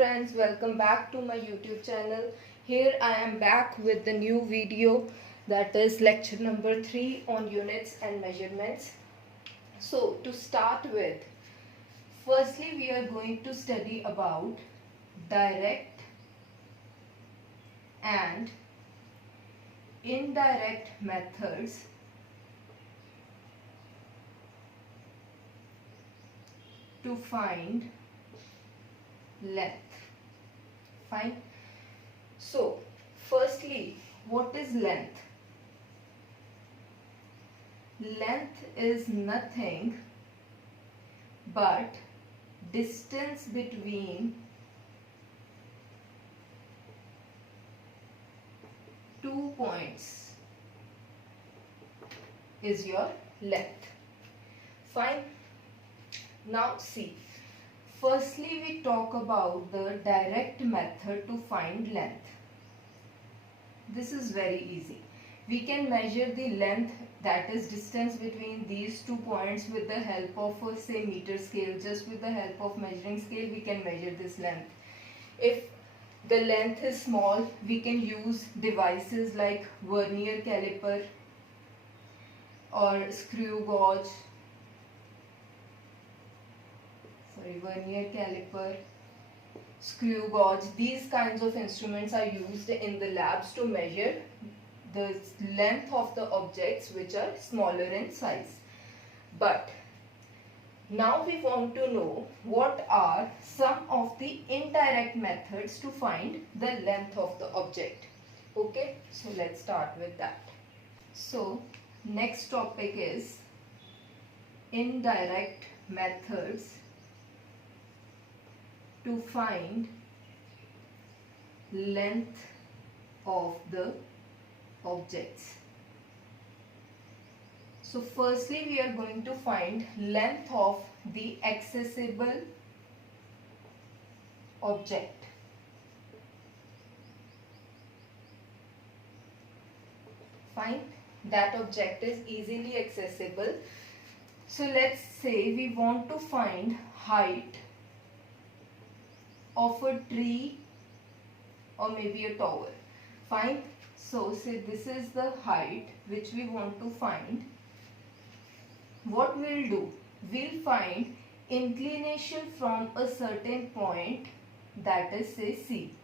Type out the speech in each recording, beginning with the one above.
friends, welcome back to my YouTube channel. Here I am back with the new video, that is lecture number 3 on units and measurements. So to start with, firstly we are going to study about direct and indirect methods to find length. Fine. So firstly, what is length? Length is nothing but distance between two points is your length. Fine. Now see, firstly we talk about the direct method to find length. This is very easy. We can measure the length, that is distance between these 2 points, with the help of a say meter scale. Just with the help of measuring scale we can measure this length. If the length is small, we can use devices like vernier caliper or screw gauge. Vernier caliper, screw gauge, these kinds of instruments are used in the labs to measure the length of the objects which are smaller in size. But now we want to know what are some of the indirect methods to find the length of the object. Okay, so let's start with that. So next topic is indirect methods to find length of the objects. So firstly we are going to find length of the accessible object. Fine, that object is easily accessible. So let's say we want to find height of a tree or maybe a tower. Fine. So say this is the height which we want to find. What we'll do, we'll find inclination from a certain point, that is say C,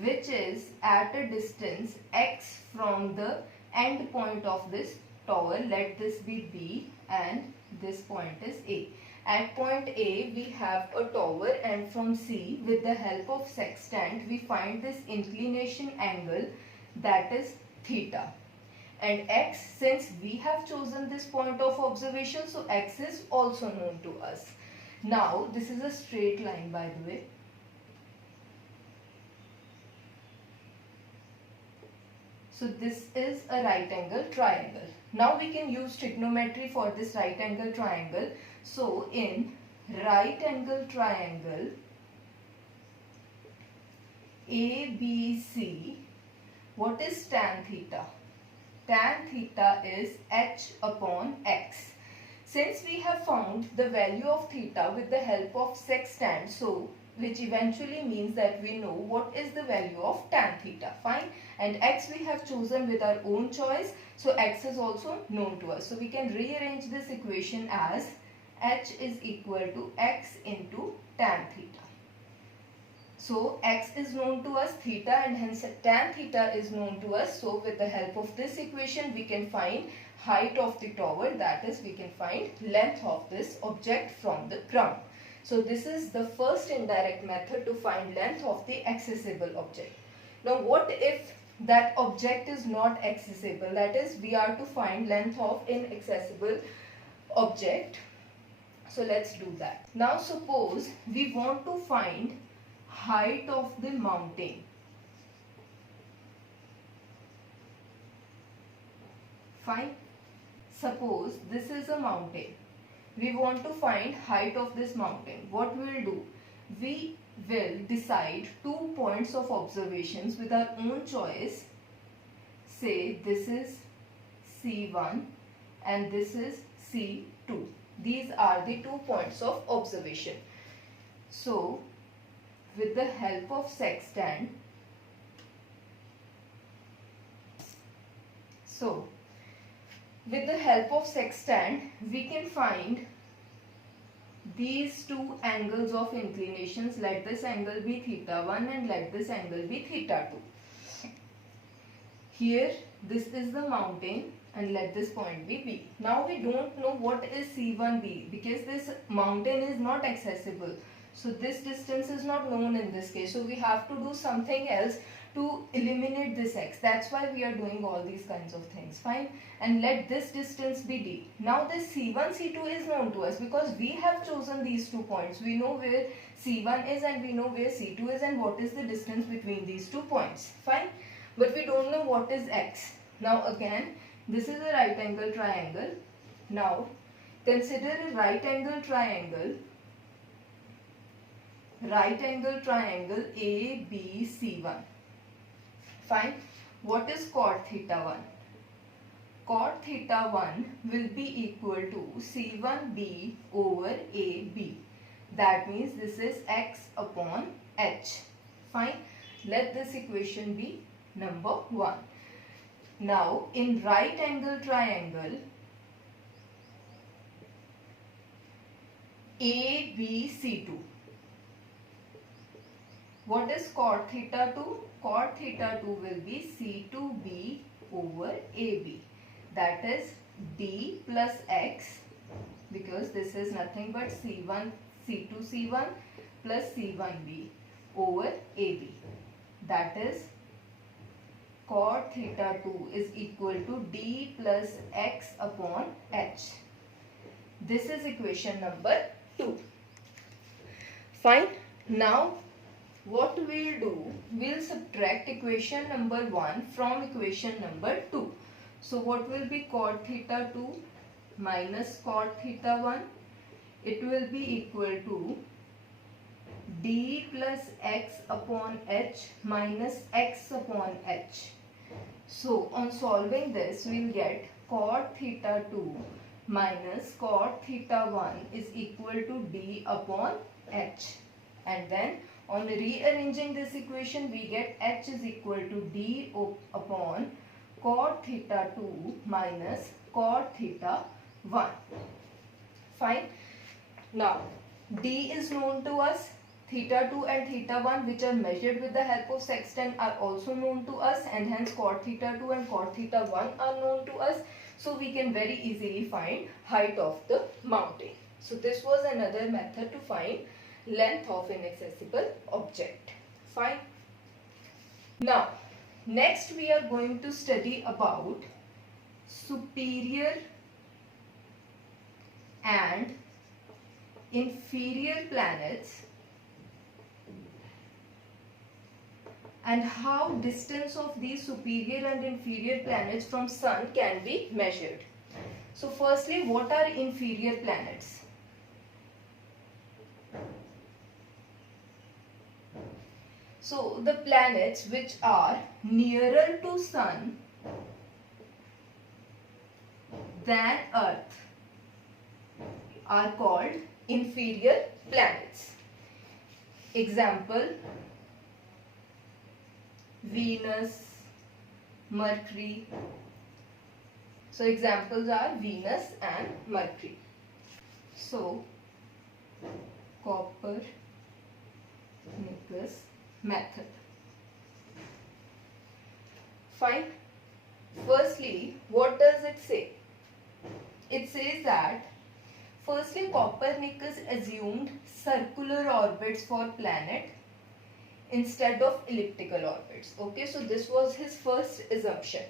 which is at a distance x from the end point of this tower. Let this be B and this point is A. At point A we have a tower, and from C with the help of sextant we find this inclination angle, that is theta. And x, since we have chosen this point of observation, so x is also known to us. Now this is a straight line, by the way. So this is a right angle triangle. Now we can use trigonometry for this right angle triangle. So in right angle triangle ABC, what is tan theta? Tan theta is h upon x. Since we have found the value of theta with the help of sextant, so which eventually means that we know what is the value of tan theta. Fine. And x we have chosen with our own choice, so x is also known to us. So we can rearrange this equation as h is equal to x into tan theta. So x is known to us, theta, and hence tan theta is known to us. So with the help of this equation we can find height of the tower, that is we can find length of this object from the ground. So this is the first indirect method to find length of the accessible object. Now what if that object is not accessible, that is we are to find length of inaccessible object. So let's do that. Now suppose we want to find height of the mountain. Fine. Suppose this is a mountain. We want to find height of this mountain. What we will do? We will decide 2 points of observations with our own choice. Say this is C1 and this is C2. These are the 2 points of observation. So with the help of sextant. So, with the help of sextant, we can find these two angles of inclinations. Let this angle be theta 1 and let this angle be theta 2. Here, this is the mountain and let this point be B. Now we don't know what is C1B because this mountain is not accessible. So this distance is not known in this case. So we have to do something else to eliminate this x. That's why we are doing all these kinds of things. Fine. And let this distance be D. Now this C1, C2 is known to us because we have chosen these 2 points. We know where C1 is and we know where C2 is and what is the distance between these 2 points. Fine. But we don't know what is x. Now again, this is a right angle triangle. Now consider a right angle triangle. Right angle triangle ABC1. Fine. What is cot theta 1? Cot theta 1 will be equal to C1B over AB. That means this is x upon h. Fine. Let this equation be number 1. Now in right angle triangle ABC2. What is cot theta 2? Cot theta 2 will be C2B over AB. That is D plus X, because this is nothing but C1, C2, C1 plus C1B over AB. That is cot theta 2 is equal to D plus X upon H. This is equation number 2. Fine. Now what we'll do, we'll subtract equation number 1 from equation number 2. So what will be cot theta 2 minus cot theta 1? It will be equal to D plus X upon H minus X upon H. So on solving this, we'll get cot theta 2 minus cot theta 1 is equal to D upon H. And then on rearranging this equation, we get H is equal to D upon cot theta 2 minus cot theta 1. Fine. Now, D is known to us. Theta 2 and theta 1, which are measured with the help of sextant, are also known to us, and hence cot theta 2 and cot theta 1 are known to us. So we can very easily find height of the mountain. So this was another method to find length of inaccessible object. Fine. Now, next we are going to study about superior and inferior planets and how distance of these superior and inferior planets from Sun can be measured. So firstly, what are inferior planets? So the planets which are nearer to Sun than Earth are called inferior planets. Example: Venus, Mercury. So examples are Venus and Mercury. So Copernicus method. Fine. Firstly, what does it say? It says that firstly Copernicus assumed circular orbits for planet instead of elliptical orbits. Okay, so this was his first assumption.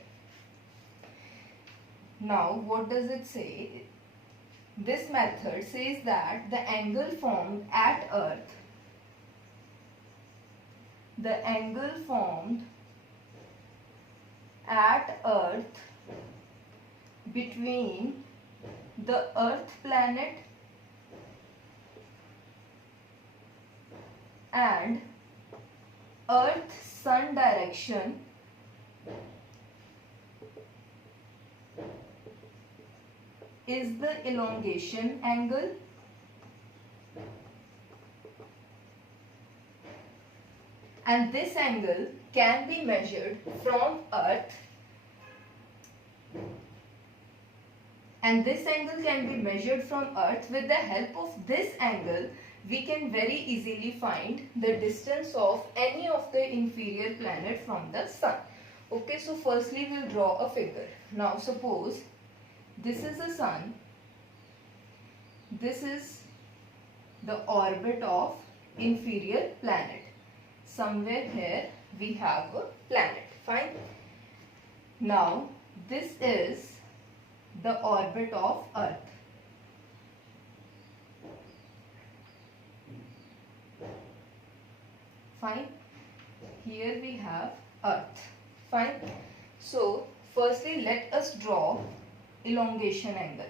Now what does it say? This method says that the angle formed at Earth, between the Earth planet and Earth Sun direction is the elongation angle, and this angle can be measured from Earth, and this angle can be measured from Earth. With the help of this angle, we can very easily find the distance of any of the inferior planet from the Sun. Okay, so firstly we'll draw a figure. Now suppose this is the Sun, this is the orbit of inferior planet. Somewhere here we have a planet, fine. Now this is the orbit of Earth. Fine. Here we have Earth. Fine. So firstly let us draw elongation angle.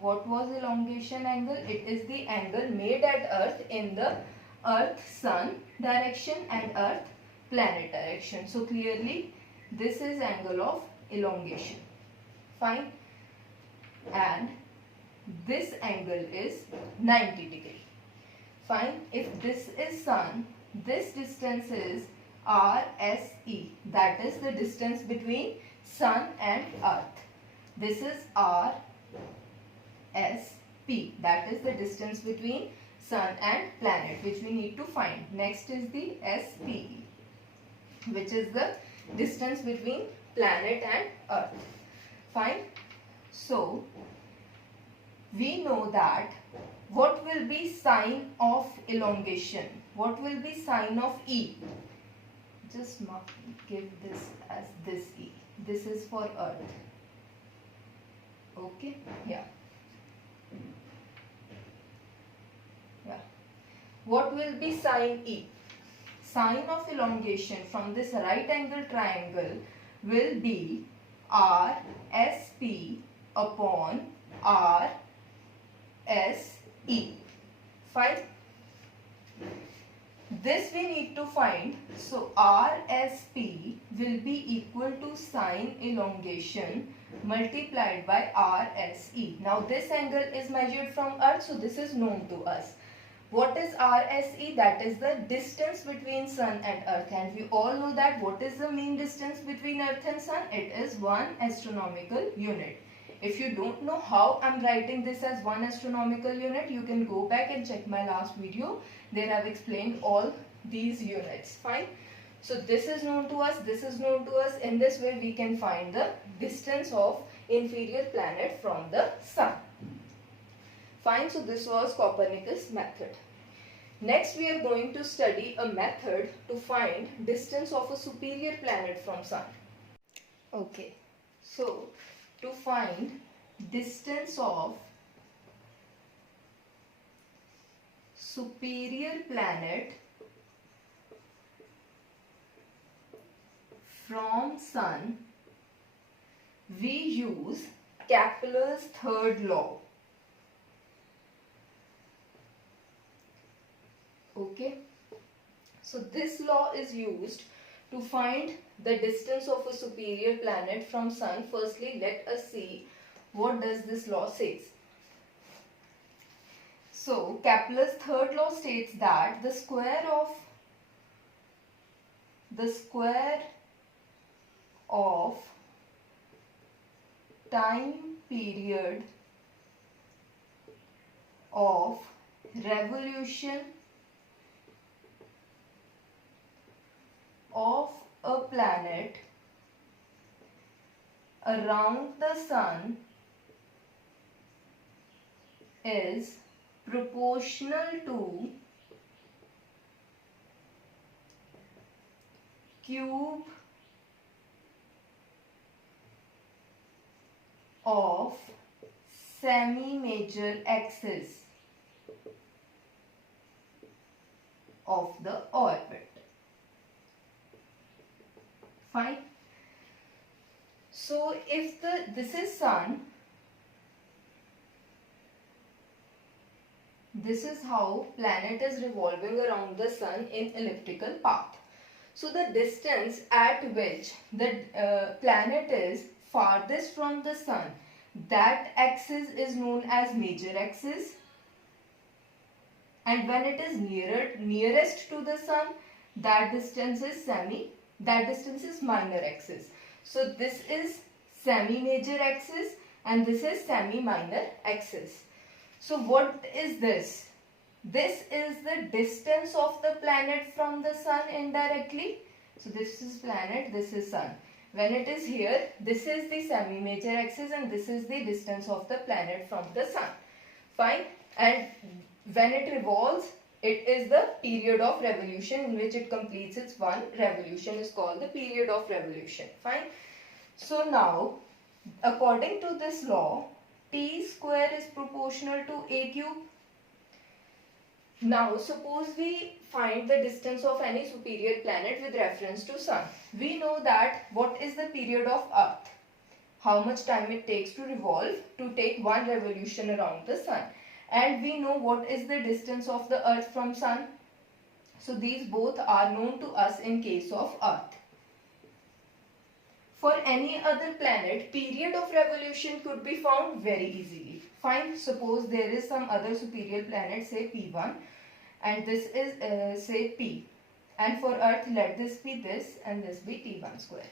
What was elongation angle? It is the angle made at Earth in the Earth-Sun direction and Earth-planet direction. So clearly this is angle of elongation. Fine. And this angle is 90 degree. Fine. If this is Sun, this distance is RSE. That is the distance between Sun and Earth. This is RSP. That is the distance between Sun and planet, which we need to find. Next is the SPE, which is the distance between planet and Earth. Fine. So we know that what will be sine of elongation? What will be sine of E? Just give this as this E. This is for Earth. Okay? Yeah. Yeah. What will be sine E? Sine of elongation from this right angle triangle will be RSP upon RSE. Fine. This we need to find. So RSP will be equal to sine elongation multiplied by RSE. Now this angle is measured from Earth, so this is known to us. What is RSE? That is the distance between Sun and Earth, and we all know that what is the mean distance between Earth and Sun? It is 1 astronomical unit. If you don't know how I'm writing this as 1 astronomical unit, you can go back and check my last video. There I've explained all these units. Fine. So this is known to us, this is known to us. In this way we can find the distance of inferior planet from the Sun. Fine. So this was Copernicus method. Next we are going to study a method to find distance of a superior planet from Sun. Okay. So to find distance of superior planet from Sun, we use Kepler's third law. Okay. So this law is used to find the distance of a superior planet from Sun. Firstly, let us see what does this law says. So Kepler's third law states that the square of time period of revolution of a planet around the Sun is proportional to cube of semi-major axis of the orbit. Fine. So if this is Sun, this is how planet is revolving around the Sun in elliptical path. So the distance at which the planet is farthest from the Sun, that axis is known as major axis, and when it is nearest to the sun, that distance is minor axis. So this is semi-major axis and this is semi-minor axis. So what is this? This is the distance of the planet from the sun indirectly. So this is planet, this is sun. When it is here, this is the semi-major axis and this is the distance of the planet from the sun. Fine. And when it revolves, it is the period of revolution in which it completes its one revolution is called the period of revolution. Fine. So now, according to this law, t square is proportional to a cube. Now, suppose we find the distance of any superior planet with reference to sun. We know that what is the period of Earth? How much time it takes to revolve to take one revolution around the sun. And we know what is the distance of the Earth from sun. So these both are known to us in case of Earth. For any other planet, period of revolution could be found very easily. Fine, suppose there is some other superior planet, say P1, and this is say P. And for Earth, let this be this and this be T1 square.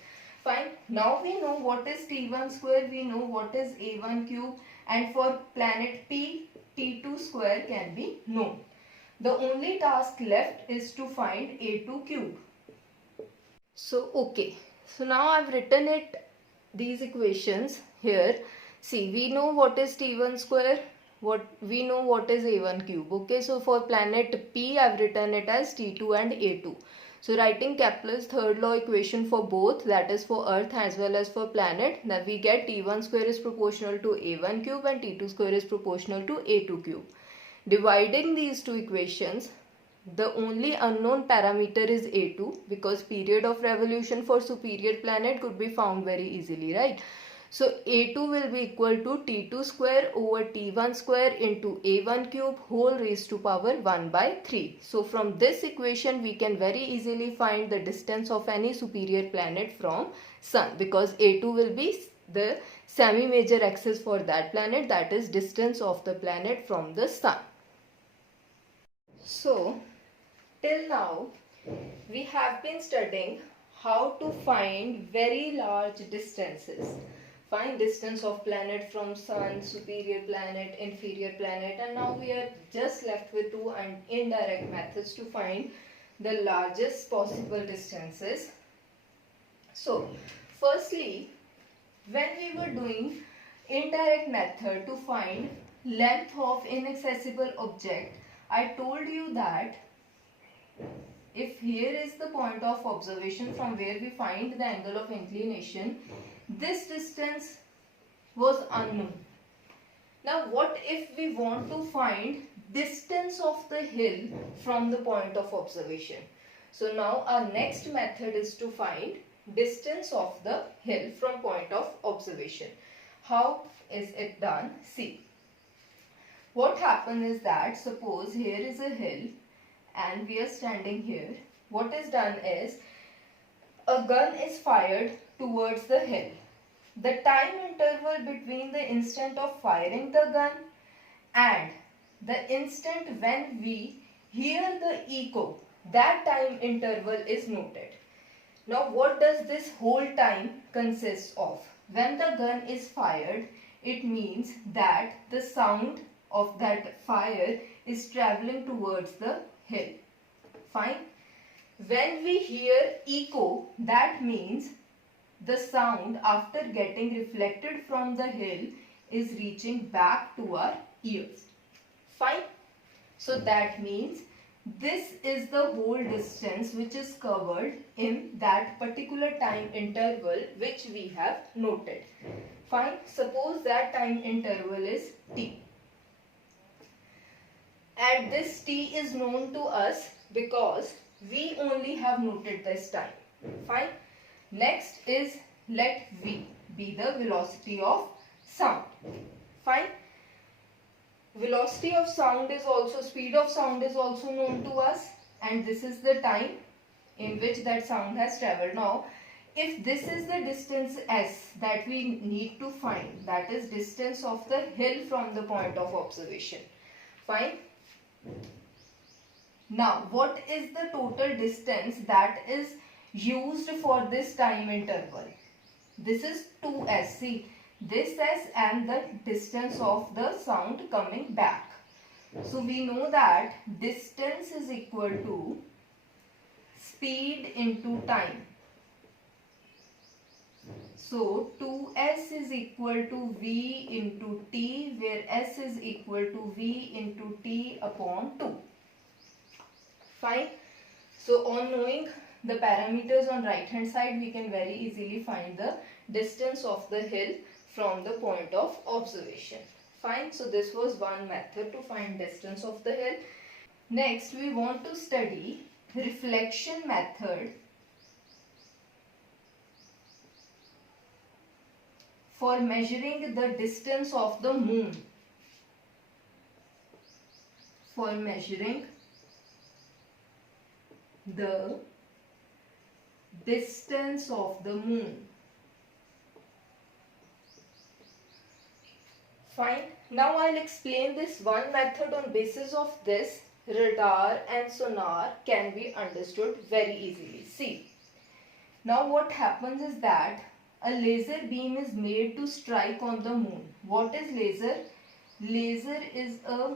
Fine, now we know what is T1 square, we know what is A1 cube, and for planet P, T2 square can be known. The only task left is to find A2 cube. So, okay. So now I've written these equations here. See, we know what is T1 square, we know what is A1 cube. Okay, so for planet P, I've written it as T2 and A2. So writing Kepler's third law equation for both, that is for Earth as well as for planet, that we get T1 square is proportional to A1 cube and T2 square is proportional to A2 cube. Dividing these two equations, the only unknown parameter is A2 because period of revolution for superior planet could be found very easily, right? So A2 will be equal to T2 square over T1 square into A1 cube whole raised to power 1 by 3. So from this equation we can very easily find the distance of any superior planet from sun because A2 will be the semi-major axis for that planet, that is distance of the planet from the sun. So till now we have been studying how to find very large distances. Find distance of planet from sun, superior planet, inferior planet, and now we are just left with two indirect methods to find the largest possible distances. So firstly, when we were doing indirect method to find length of inaccessible object, I told you that if here is the point of observation from where we find the angle of inclination, this distance was unknown. Now what if we want to find distance of the hill from the point of observation? So now our next method is to find distance of the hill from point of observation. How is it done? See, what happens is that suppose here is a hill and we are standing here. What is done is a gun is fired towards the hill. The time interval between the instant of firing the gun and the instant when we hear the echo, that time interval is noted. Now what does this whole time consist of? When the gun is fired, it means that the sound of that fire is traveling towards the hill. Fine. When we hear echo, that means the sound after getting reflected from the hill is reaching back to our ears. Fine. So that means this is the whole distance which is covered in that particular time interval which we have noted. Fine. Suppose that time interval is t. And this t is known to us because we only have noted this time. Fine. Next is let v be the velocity of sound. Fine. Velocity of sound is also, speed of sound is also known to us, and this is the time in which that sound has travelled. Now, if this is the distance s that we need to find, that is distance of the hill from the point of observation. Fine. Now, what is the total distance that is used for this time interval? This is 2s. See, this s and the distance of the sound coming back. So, we know that distance is equal to speed into time. So, 2s is equal to v into t, where s is equal to v into t upon 2. Fine. So, on knowing the parameters on right hand side, we can very easily find the distance of the hill from the point of observation. Fine. So, this was one method to find distance of the hill. Next, we want to study reflection method for measuring the distance of the moon. For measuring the distance of the moon. Fine. Now I'll explain this one method. On basis of this, radar and sonar can be understood very easily. See, now what happens is that a laser beam is made to strike on the moon. What is laser? Laser is a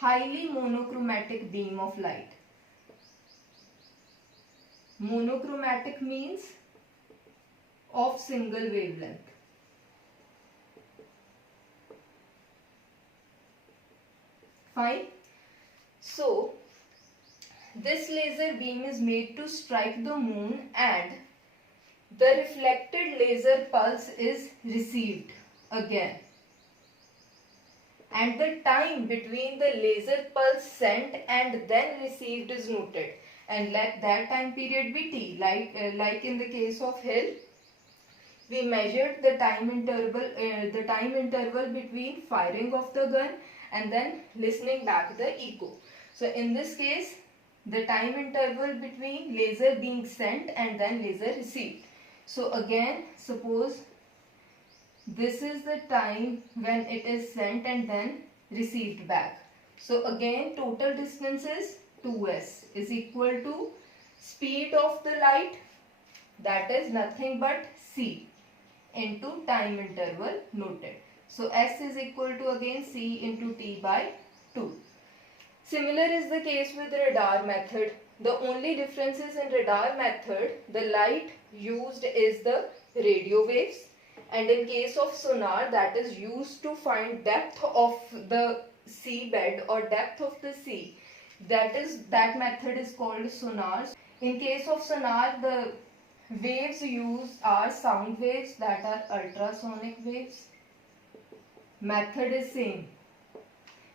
highly monochromatic beam of light. Monochromatic means of single wavelength. Fine. So, this laser beam is made to strike the moon and the reflected laser pulse is received again. And the time between the laser pulse sent and then received is noted. And let that time period be t. Like in the case of hill, we measured the time interval between firing of the gun and then listening back the echo. So in this case, the time interval between laser being sent and then laser received. So again, suppose this is the time when it is sent and then received back. So again, total distance is 2s is equal to speed of the light, that is nothing but c, into time interval noted. So s is equal to again c into t by 2. Similar is the case with radar method. The only difference is in radar method, the light used is the radio waves, and in case of sonar, that is used to find depth of the seabed or depth of the sea. That method is called sonar. In case of sonar, the waves used are sound waves, that are ultrasonic waves. Method is same.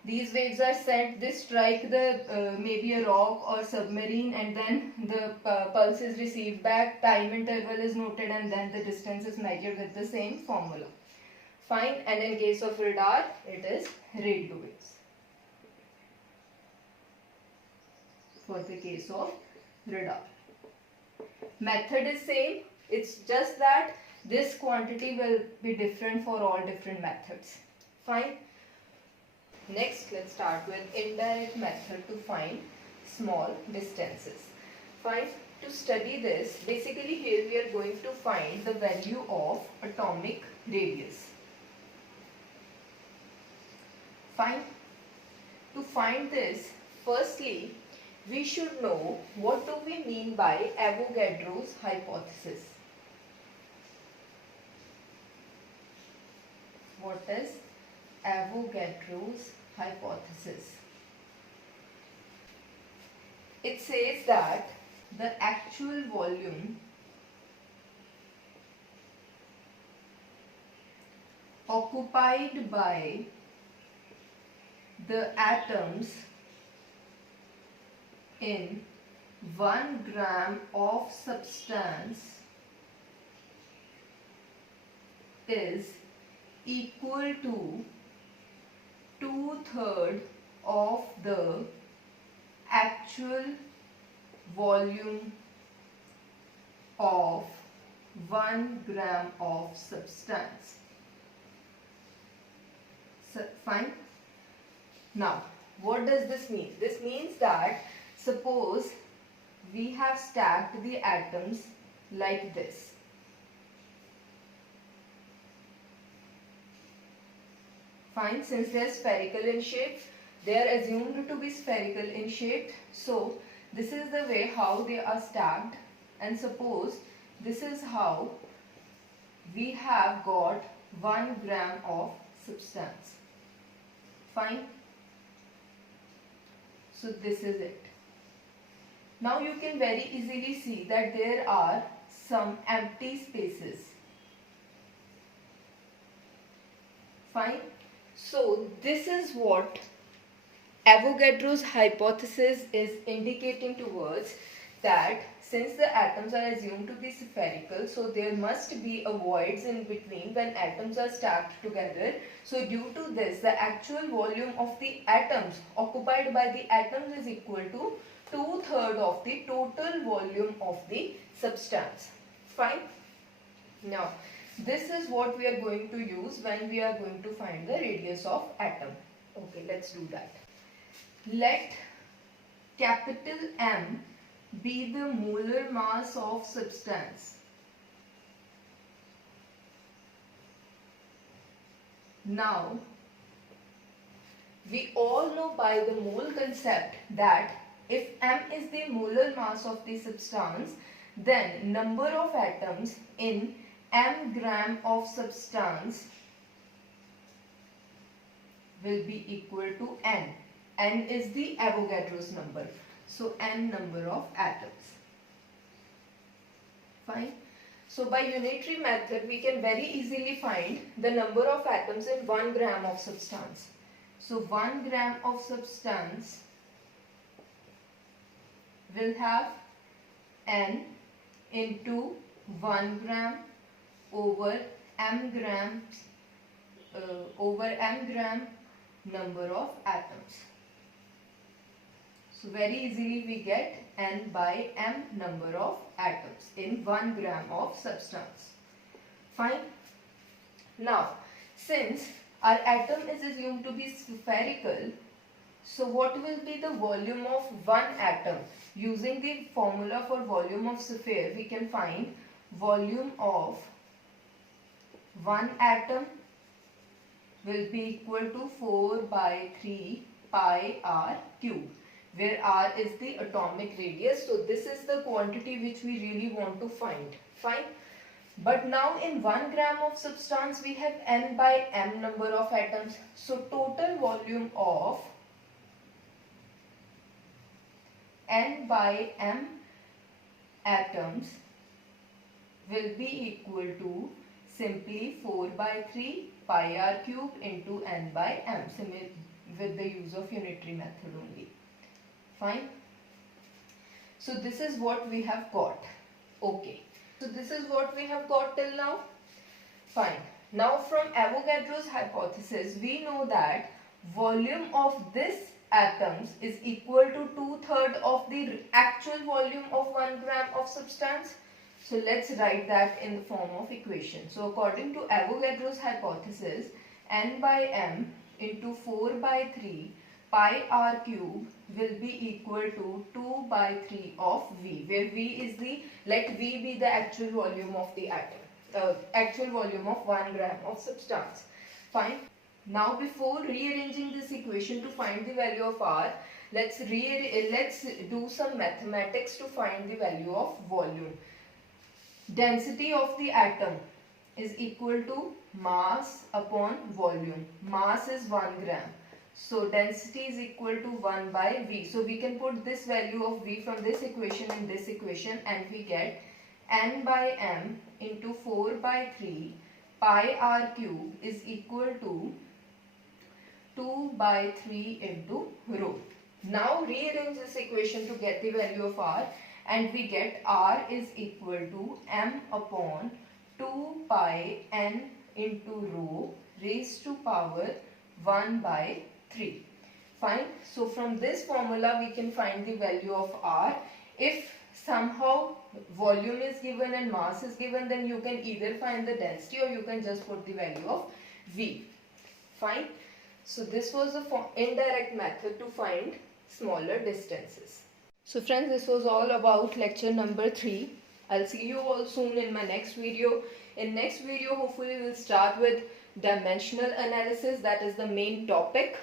These waves are sent, they strike the maybe a rock or submarine, and then the pulse is received back, time interval is noted, and then the distance is measured with the same formula. Fine. And in case of radar, it is radio waves. For the case of radar, method is same, it's just that this quantity will be different for all different methods. Fine. Next, let's start with indirect method to find small distances. Fine. To study this, basically here we are going to find the value of atomic radius. Fine. To find this, firstly, we should know what do we mean by Avogadro's hypothesis. What is Avogadro's hypothesis? It says that the actual volume occupied by the atoms in 1 gram of substance is equal to 2/3 of the actual volume of 1 gram of substance. So, fine. Now, What does this mean? This means that suppose we have stacked the atoms like this. Fine, since they are spherical in shape, they are assumed to be spherical in shape. So this is the way how they are stacked, and suppose this is how we have got 1 gram of substance. Fine. So this is it. Now you can very easily see that there are some empty spaces. Fine. So this is what Avogadro's hypothesis is indicating towards, that since the atoms are assumed to be spherical, so there must be a voids in between when atoms are stacked together. So due to this, the actual volume of the atoms occupied by the atoms is equal to 2/3 of the total volume of the substance. Fine. Now, this is what we are going to use when we are going to find the radius of atom. Okay, let's do that. Let capital M be the molar mass of substance. Now, we all know by the mole concept that if M is the molar mass of the substance, then number of atoms in m gram of substance will be equal to n. N is the Avogadro's number. So n number of atoms. Fine. So by unitary method we can very easily find the number of atoms in 1 gram of substance. So 1 gram of substance will have n into 1 gram over m gram number of atoms. So very easily we get n by m number of atoms in 1 gram of substance. Fine. Now, since our atom is assumed to be spherical, so what will be the volume of one atom? Using the formula for volume of sphere, we can find volume of one atom will be equal to 4 by 3 pi r cube, where r is the atomic radius. So this is the quantity which we really want to find. Fine. But now in 1 gram of substance we have n by m number of atoms. So total volume of n by m atoms will be equal to simply 4 by 3 pi r cube into n by m, with the use of unitary method only. Fine. So this is what we have got. Okay. So this is what we have got till now. Fine. Now from Avogadro's hypothesis, we know that volume of this atoms is equal to 2/3 of the actual volume of 1 gram of substance. So let's write that in the form of equation. So according to Avogadro's hypothesis, n by m into 4 by 3 pi r cube will be equal to 2 by 3 of V, where V is the, let V be the actual volume of the atom, actual volume of 1 gram of substance. Fine. Now before rearranging this equation to find the value of R, let's do some mathematics to find the value of volume. Density of the atom is equal to mass upon volume. Mass is 1 gram. So density is equal to 1 by V. So we can put this value of V from this equation in this equation, and we get n by m into 4 by 3 pi r cube is equal to 2 by 3 into rho. Now rearrange this equation to get the value of R, and we get R is equal to m upon 2 pi n into rho raised to power 1 by 3. Fine. So from this formula we can find the value of R. If somehow volume is given and mass is given, then you can either find the density or you can just put the value of V. Fine. So this was the indirect method to find smaller distances. So friends, this was all about lecture number 3. I'll see you all soon in my next video. In next video, hopefully we'll start with dimensional analysis. That is the main topic.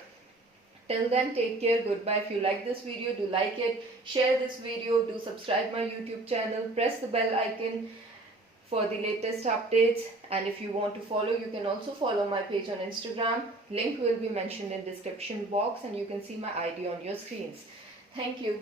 Till then, take care. Goodbye. If you like this video, do like it. Share this video. Do subscribe my YouTube channel. Press the bell icon for the latest updates. And if you want to follow, you can also follow my page on Instagram. Link will be mentioned in description box and you can see my ID on your screens. Thank you.